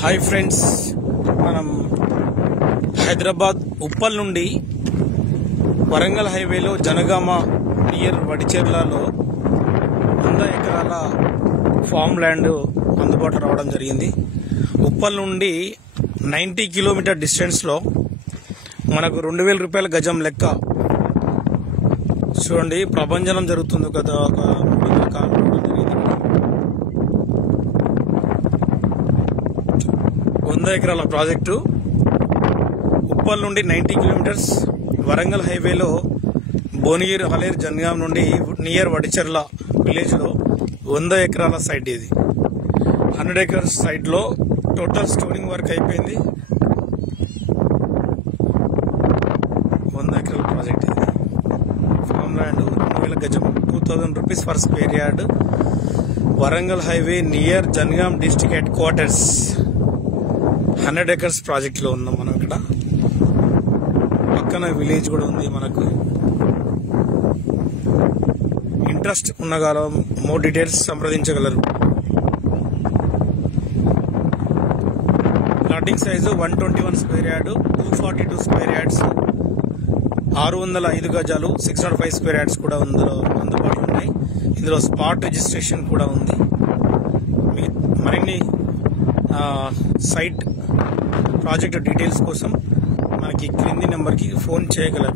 Hi friends, మనం హైదరాబాద్ ఉప్పల్ నుండి వరంగల్ హైవేలో జనగామ నియర్ వడిచెర్లలో 100 ఎకరాల ఫామ్ ల్యాండ్ అందుబాటులో రావడం జరిగింది. ఉప్పల్ నుండి 90 కిలోమీటర్ డిస్టెన్స్లో మనకు 2000 రూపాయల గజం లెక్క. చూడండి, ప్రభంజనం జరుగుతుంది కదా. ఒక 300 కార్లు జరిగింది. 100 ఎకరాల ప్రాజెక్టు ఉప్పల్ నుండి 90 కిలోమీటర్స్, వరంగల్ హైవేలో భువనగిరి హలేరు జనగాం నుండి నియర్ వడిచెర్ల విలేజ్ లో 100 ఎకరాల సైట్. ఇది 100 ఎకర్స్ సైట్ లో టోటల్ స్టోరింగ్ వర్క్ అయిపోయింది. 100 ఎకరాల ప్రాజెక్ట్. ఇది ఫామ్ ల్యాండ్ 2000 గజం, 2000 rupees for square yard. Warangal highway near Jangaon district headquarters. 100 acres project లో ఉన్నాం మనం. ఇక్కడ పక్కన విలేజ్ కూడా ఉంది మనకు. ఇంట్రెస్ట్ ఉన్నగాల మోర్ డీటెయిల్స్ సంప్రదించగలరు. Plotting size 121 square yard, 242 square yards, 605 గజాలు, 605 స్క్వేర్ యార్డ్స్ కూడా అందుబాటులో ఉన్నాయి. ఇందులో స్పాట్ రిజిస్ట్రేషన్ కూడా ఉంది. మరిన్ని సైట్ ప్రాజెక్ట్ డీటెయిల్స్ కోసం మనకి క్రింది నెంబర్కి ఫోన్ చేయగలరు.